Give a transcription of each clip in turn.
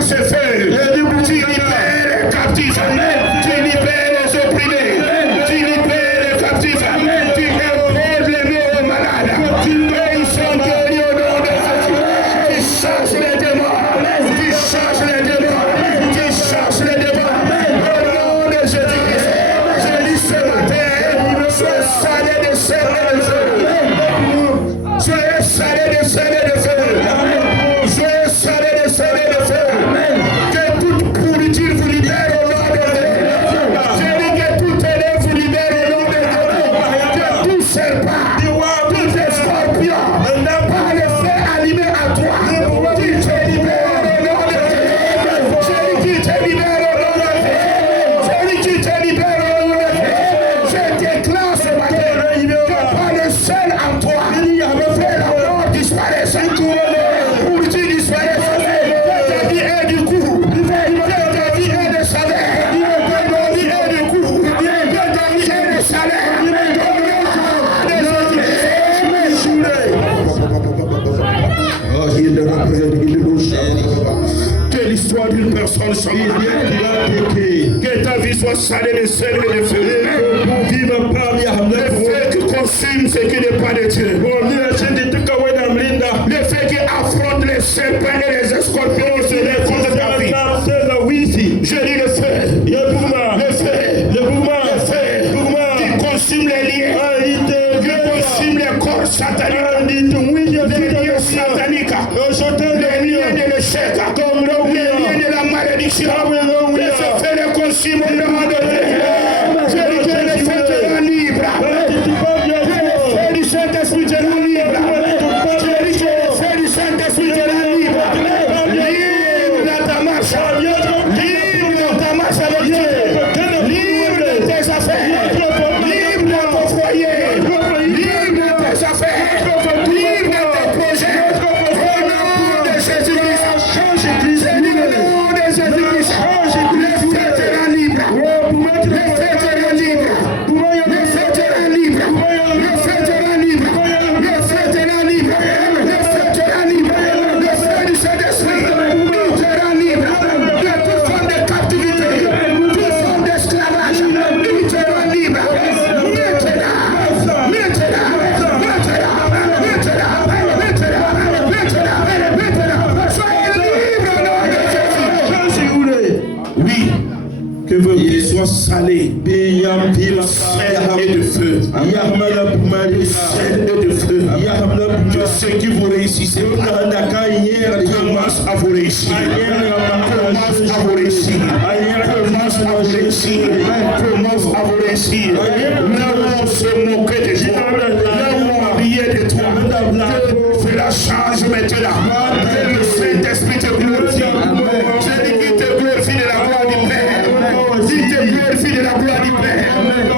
par ce feu, tu libères les captifs, tu libères les opprimés, tu libères les captifs, tu imposes les maux aux malades, et ils sont guéris au nom de Jésus. Tu chasses les démons, tu chasses les démons, tu chasses les démons, au nom de Jésus-Christ. Je dis ce matin, sois salé de sel et de feu, soyez salé de sel et de feu. Que l'histoire d'une personne soit que ta vie soit salée de sel et de feu. Le feu qui consume ce qui n'est pas de Dieu. Le feu qui affronte les serpents et les scorpions et les défense de ta vie. Je dis le feu. Le feu qui consume les liens, qui consume les corps sataniques, les liens sataniques, les liens de l'échec, les liens de la malédiction. Le feu les consume au nom de Dieu. Je dis que le feu te rend libre. Le feu du Saint-Esprit te rend libre. Je dis que le feu du Saint-Esprit te rend libre. Libre dans ta marche. Libre dans ta marche avec Dieu. Libre de tes affaires. Libre dans ton foyer. Libre de tes affaires. Libre de tes projets. Au nom de Jésus-Christ. C'est le nom de Jésus-Christ. Le feu te rend libre. Le feu te rend libre. Le feu te rend libre. Le feu te rend libre. Le feu te rend libre. Le feu te rend libre. Le feu du Saint-Esprit te rend libre. De toute forme de captivité, toute forme d'esclavage, il te rend libre. Maintenant. Soyez libre au nom de Jésus. Oui. Que vous soyez salés de sel et de feu. De sel et de feu. Que ce qui vous réussissez commence à vous réussir. Commence à vous réussir. Commence à vous réussir. Commence à vous réussir. Là où on se moquait de toi, là où on riait de toi, que cela change maintenant. Que le Saint-Esprit te glorifie. Je dis qu'il te glorifie de la gloire du Père. Il te glorifie de la gloire du Père.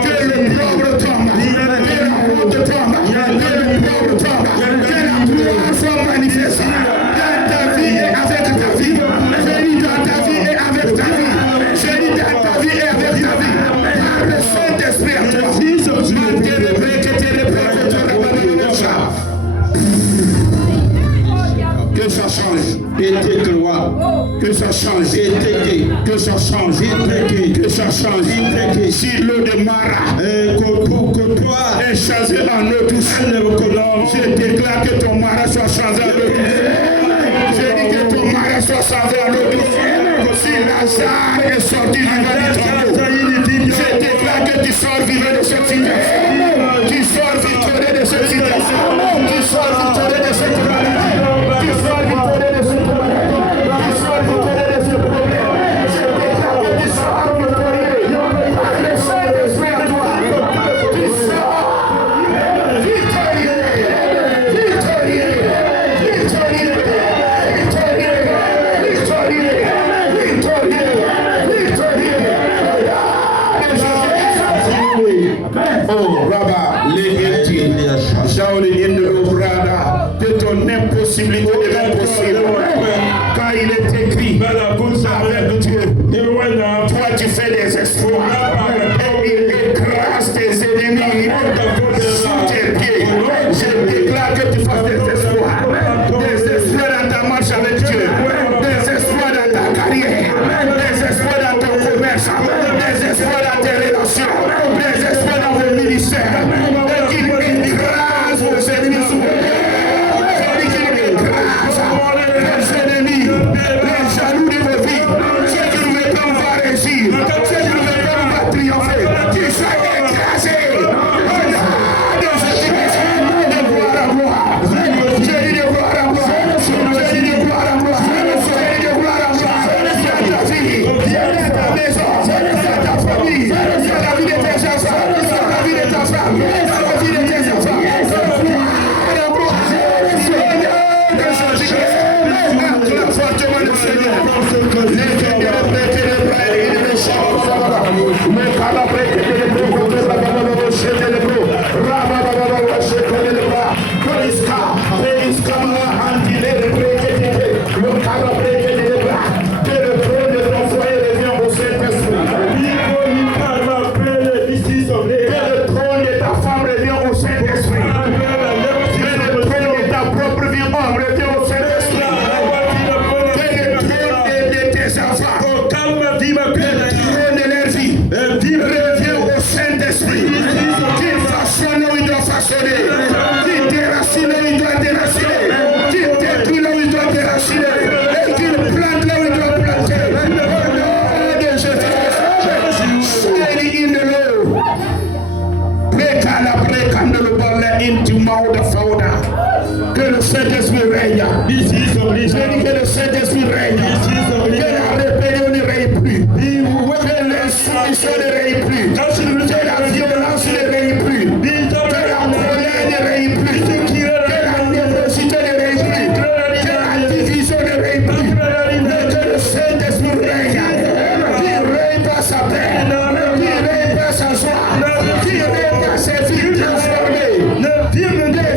Que le pauvre tombe, que la honte tombe, que le pauvre tombe, que la gloire soit manifestée dans ta vie et avec ta vie. Je dis dans ta vie et avec ta vie. Je dis dans ta vie et avec ta vie. Par le Saint-Esprit à toi. Que ça change. Que ça change. Que ça change. Que ça change. Si l'eau de Mara est changée en eau douce, je déclare que ton Mara soit changé en eau douce. Je dis que ton Mara soit changé en eau douce. Si Lazare est sorti du ventre, je déclare que tu sors vivant de cette situation. Tu sors victorieux de cette situation. Tu sors victorieux de cette maladie. Tu sors victorieux de cette maladie. Tu sors victorieux de ce problème. Je déclare que tu sors victorieux. Par le Saint-Esprit à toi. Tu sors victorieux. Victorieux. Victorieux. Victorieux. Oh, Rabba, l'égalité, de ton impossibilité de l'impossible. Quand il est écrit avec Dieu, toi tu fais des exploits et il écrase tes ennemis sous tes pieds. Je déclare que tu fasses des exploits dans ta marche avec Dieu, des exploits dans ta règne. Que la rébellion ne règne plus. Que l'insoumission ne règne plus. Que la violence ne règne plus. Que la colère ne règne plus. Que la névrosité ne règne plus. Que la division ne règne plus. Mais que le Saint-Esprit règne. Qui règne par sa paix. Qui règne par sa joie. Qui règne par ses vies transformées. Des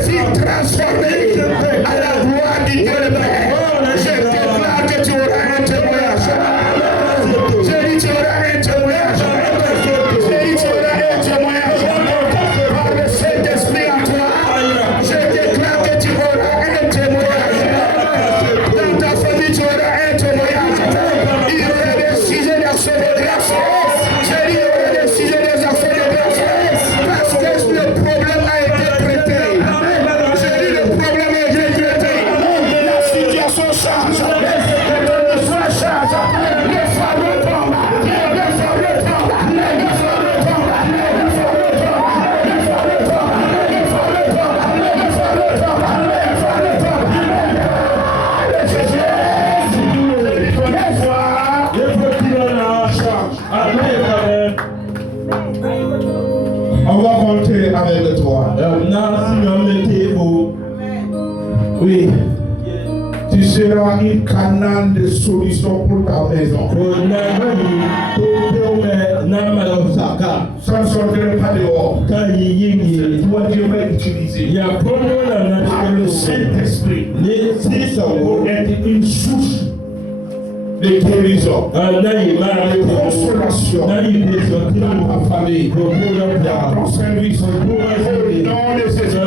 vies transformées à la gloire du Dieu le Père. Je déclare que tu auras un témoignage. Je dis tu auras un témoignage. Je dis tu auras un témoignage. Par le Saint-Esprit en toi. Je déclare que tu auras un témoignage. Dans ta famille, tu auras un témoignage. Il y aura des sujets d'actions de grâce. Je dis il y aura des sujets des actions de grâce. Parce que le problème a été traité. Je dis le problème a été traité. La situation change. Le soin change. Le fardeau tombe. Le fardeau tombe. Le fardeau tombe. Le fardeau tombe. Le fardeau tombe. Le fardeau tombe. Le fardeau tombe. Le fardeau tombe. On va compter avec toi. Oui. Tu seras un canal de solution pour ta maison. Ça ne sortirait pas dehors. Toi, Dieu va utiliser par le Saint-Esprit pour être une source de guérison, de consolation dans ta famille, dans ton service, au nom de Jésus.